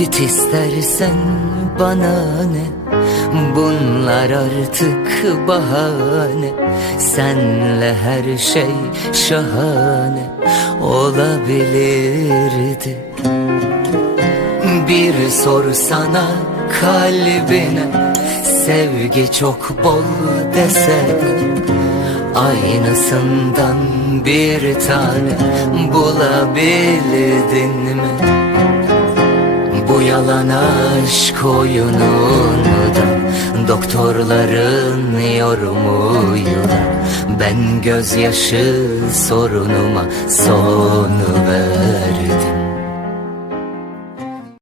Git istersen bana ne? Bunlar artık bahane. Senle her şey şahane Olabilirdi. Bir sorsana kalbine Sevgi çok bol desene Aynısından bir tane bulabildin mi? Bu yalan aşk oyununu da Doktorların yorumuyla. Ben gözyaşı sorunuma son verdim